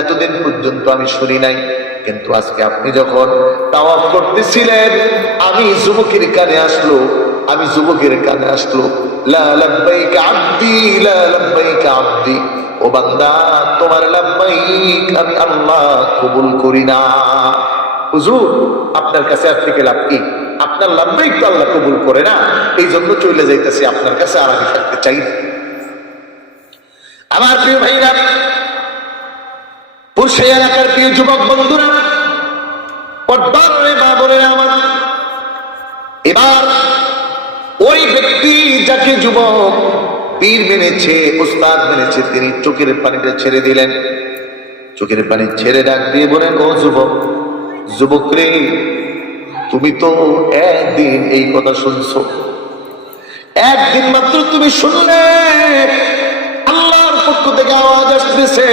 এতদিন পর্যন্ত আমি শুনি নাই, কিন্তু আজকে আপনি যখন তাওয়াফ করতেছিলেন আমি যুবকের কানে আসলো, লা লাব্বাইক আব্দি লা লাব্বাইক আব্দি, ও বান্দা তোমার লাব্বাইক আমি আল্লাহ কবুল করি না। হুজুর আপনার কাছে আর থেকে লাভ কি? আপনার লাব্বাইক তো আল্লাহ কবুল করে না, এই জন্য চলে যাইতেছি আপনার কাছে, আর আমি থাকতে চাই না। আমার প্রিয় ভাইরা, পুরুষে এলাকার প্রিয় যুবক বন্ধুরা, পর্দার মা বোনেরা আমার, এবার ওই ব্যক্তি যাকে যুবক পীর মেনেছে, উস্তাদ মেনেছে, তিনি চোখের পানিটা ছেড়ে দিলেন। চোখের পানি ছেড়ে ডাক দিয়ে বলেন, ও যুবক, যুবক রে, তুমি তো একদিন এই কথা শুনছো, একদিন মাত্র তুমি শুনলে আল্লাহর পক্ষ থেকে আওয়াজ আসতেছে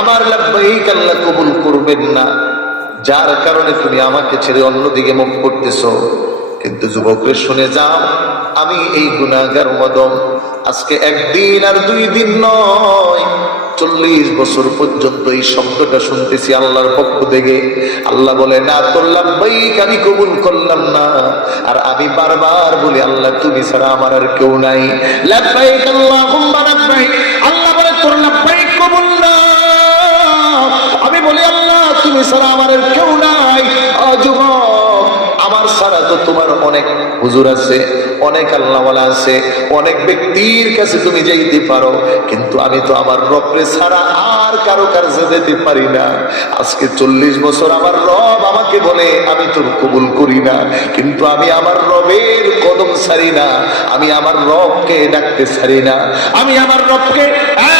আমার লাব্বাইক আল্লাহ কবুল করবেন না, যার কারণে তুমি আমাকে ছেড়ে অন্যদিকে মুখ করতেছো। কিন্তু যুবকরে শুনে যাও, আমি এই গুনাহগার মদম আজকে একদিন আর 2 দিন নয়, 40 বছর পর্যন্ত এই শব্দটা শুনতেছি আল্লাহর পক্ষ থেকে। আল্লাহ বলে না, তোর লাব্বাইক আমি কবুল করলাম না। আর আমি বারবার বলি, আল্লাহ তুমি ছাড়া আমার আর কেউ নাই, লাব্বাইক আল্লাহুম্মা লাব্বাইক। আল্লাহ বলে তোর লাব্বাইক কবুল না। আমি বলি, আল্লাহ তুমি ছাড়া আমার আর কেউ নাই। যুবক, আমার ছাড়া তো তোমার অনেক হুজুর আছে, অনেক আল্লাহওয়ালা আছে, অনেক ব্যক্তির কাছে তুমি যাইতে পারো, কিন্তু আমি তো আমার রবরে ছাড়া আর কারো কাছে যেতে পারি না। আজকে 40 বছর আমার রব আমাকে বলে আমি তোর কবুল করি না, কিন্তু আমি আমার রবের কদম ছাড়ি না, আমি আমার রবকে ডাকতে ছাড়ি না, আমি আমার রবকে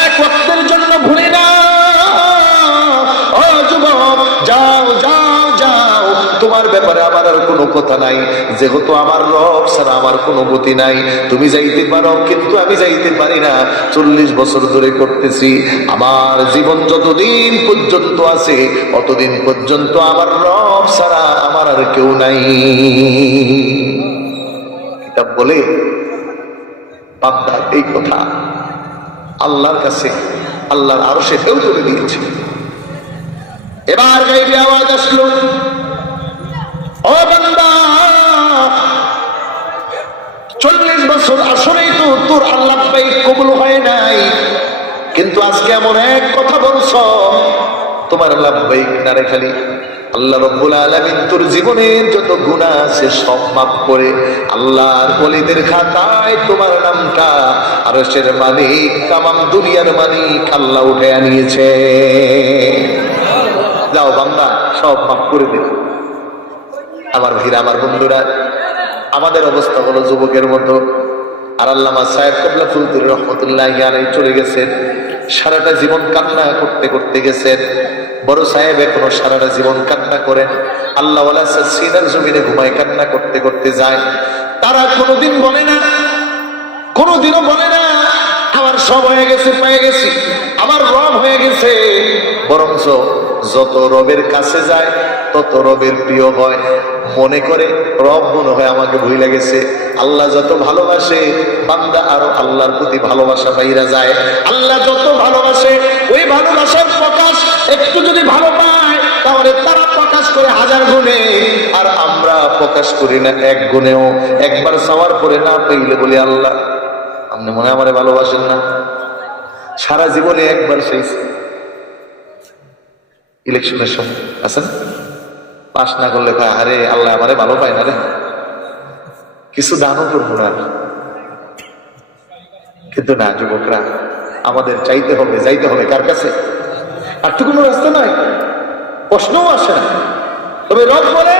এক ওয়াক্তের জন্য ভুলি না। ও যুবক, যাও যাও যাও, তোমার ব্যাপারে আমার আর কোনো কথা নাই, যেহেতু আমার রব ছাড়া আমার কোনো গতি নাই। তুমি যাইতে পারো, কিন্তু আমি যাইতে পারি না। 40 বছর ধরে করতেছি, আমার জীবন যতদিন পর্যন্ত আছে অতদিন পর্যন্ত আমার রব ছাড়া আমার আর কেউ নাই। কিতাব বলে বান্দার এই কথা আল্লাহর কাছে, আল্লাহর আরশে ঢেউ তুলে দিয়েছে। এবার গাইবি আওয়াজ আসলো, ও বান্দা, 40 বছর আসলেই তো তোর আল্লাহ কবুল হয় নাই, কিন্তু আজকে এমন এক কথা বলছো, তোমার লাব্বাইক না রে খালি আল্লাহ রব্বুল আলামিন তোর জীবনের যত গুনাহ আছে সব মাফ করে আল্লাহর ওলিদের খাতায় তোমার নামটা আরশের মালিক, তামাম দুনিয়ার মালিক আল্লাহ উঠে আনিয়েছে। যাও বান্দা, সব মাফ করে দিল। আমার ভাইরা, আমার বন্ধুরা, আমাদের অবস্থা হলো যুবকের মতো। আর আল্লামা সাহেব কিবলা ফুলতুর রহমতুল্লাহি আলাইহি চলে গেছেন, সারাটা জীবন কান্না করতে করতে গেছেন। বড় সাহেব এখনো সারাটা জীবন কান্না করেন, আল্লাহ ওয়ালা সিনার জমিনে ঘুমায়, কান্না করতে করতে যায়। তারা কোনোদিন বলে না, কোনোদিনও বলে না আমার সব হয়ে গেছে, পেয়ে গেছি, আমার রব হয়ে গেছে। বরঞ্চ যত রবের কাছে যায় তত রবের প্রিয় হয়, মনে করে রব মনে হয় আমাকে ভুলে গেছে। আল্লাহ যত ভালোবাসে বান্দা আরো আল্লাহর প্রতি ভালোবাসা পাইরা যায়। আল্লাহ যত ভালোবাসে ওই ভালোবাসার প্রকাশ একটু যদি ভালো পায় তাহলে তারা প্রকাশ করে 1000 গুণে, আর আমরা প্রকাশ করি না 1 গুণেও। একবার চাওয়ার পরে না পেলে বলি আল্লাহ আপনি মনে হয় আমারে ভালোবাসেন না। সারা জীবনে একবার সেই ইলেকশনের সময় আছেন, পাস না করলে আরে আল্লাহ আমারে ভালো পায় না রে, কিছু দানও করবো না। কিন্তু না যুবকরা, আমাদের চাইতে হবে, যাইতে হবে কার কাছে? আর তো কোনো রাস্তা নাই, প্রশ্নও আসে না। তবে রব বলে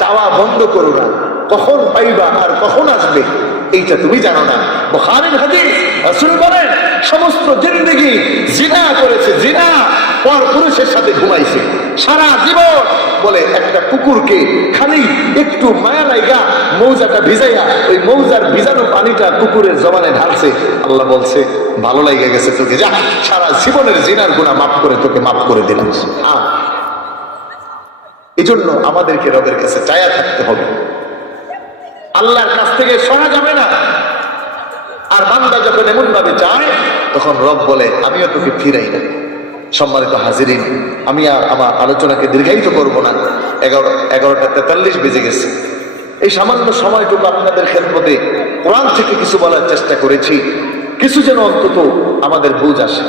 চাওয়া বন্ধ করো না, কখন পাইবা আর কখন আসবে এইটা তুমি জানো না। বুখারীর হাদিস, রাসূল বলেন সমস্ত জিন্দেগি জিনা করেছে, জিনা পর পুরুষের সাথে ঘুমাইছে সারা জীবন। বলে একটা কুকুরকে খালি একটু মায়া লাগা মৌজাটা ভিজাইয়া ওই মৌজার ভিজানো পানিটা কুকুরের জবানে ঢালছে, আল্লাহ বলছে ভালো লাগে গেছে তোকে, যা সারা জীবনের জিনার গুনাহ মাফ করে তোকে মাফ করে দিলাম। এই জন্য আমাদেরকে রবের কাছে চায়া থাকতে হবে, আল্লাহর কাছ থেকে সরা যাবে না। আর বান্দা যখন এমন ভাবে চায় তখন রব বলে আমিও তোকে ফিরাই না। সম্মানিত হাজিরিন, আমি আর আমার আলোচনাকে দীর্ঘায়িত করব না, 11:43 বেজে গেছে। এই সামান্য সময়টুকু আপনাদের খেদমতে কোরআন থেকে কিছু বলার চেষ্টা করেছি, কিছু যেন অন্তত আমাদের বুঝ আসে।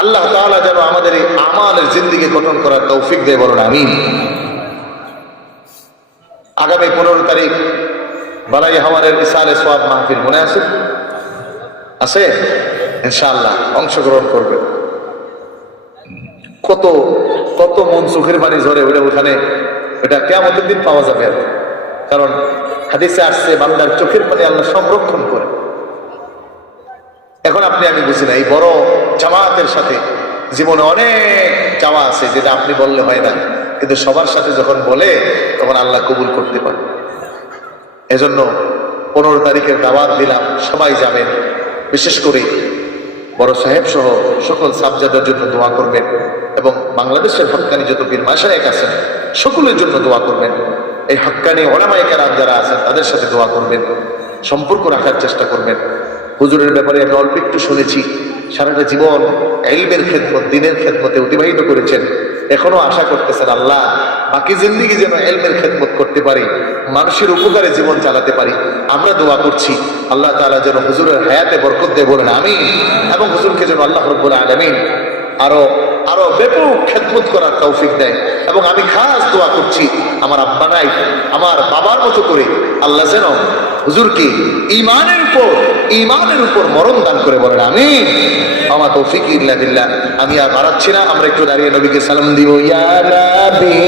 আল্লাহ তাআলা যেন আমাদের এই আমালের জিন্দেগি গঠন করার তৌফিক দেয়, বলুন আমিন। আগামী 15 তারিখ বালাই হাওয়ারের ইসালে সোয়াব মাহফিল মনে আছে? আছে ইনশাআল্লাহ, অংশগ্রহণ করবে। কত কত মন চোখের পানি ঝরে ওটা, ওখানে এটা কিয়ামতের দিন পাওয়া যাবে। কারণ হাদিসে আসছে বান্দার চোখের পানি আল্লাহ সংরক্ষণ করে। এখন আপনি আমি বুঝি না, এই বড় জামাতের সাথে জীবনে অনেক চাওয়া আছে যেটা আপনি বললে হয় না, কিন্তু সবার সাথে যখন বলে তখন আল্লাহ কবুল করতে পারে। এজন্য 15 তারিখের দাওয়াত দিলাম, সবাই যাবেন। বিশেষ করে বড় সাহেব সহ সকল সাবজাদার জন্য দোয়া করবেন, এবং বাংলাদেশের হক্কানি যত পীর মাশায়েখ আছেন সকলের জন্য দোয়া করবেন। এই হক্কানি উলামায়ে কেরাম যারা আছেন তাদের সাথে দোয়া করবেন, সম্পর্ক রাখার চেষ্টা করবেন। হুজুরের ব্যাপারে আমি অল্প একটু শুনেছি, সারাটা জীবন ইলমের খেদমত, দ্বীনের খেদমতে অতিবাহিত করেছেন। এখনো আশা করতেছেন আল্লাহ বাকি জিন্দেগি যেন ইলমের খেদমত করতে পারি, মানুষের উপকারে জীবন চালাতে পারি। আমরা দোয়া করছি আল্লাহ তাআলা যেন হুজুরের হায়াতে বরকত দেয়, বলেন আমিন। এবং হুজুরকে যেন আল্লাহ রাব্বুল আলামিন আরো আরো ব্যাপক খেদমত করার তৌফিক দেয়। এবং আমি খাস দোয়া করছি আমার আব্বা নাই, আমার বাবার মতো করে আল্লাহ যেন হুজুরকে ঈমানের উপর মরণ দান করে, বলেন আমিন। আমার তৌফিক ইল্লা বিল্লাহ। আমি আর বাড়াচ্ছি না, আমরা একটু দাঁড়িয়ে নবীকে সালাম দিব। ইয়া নবী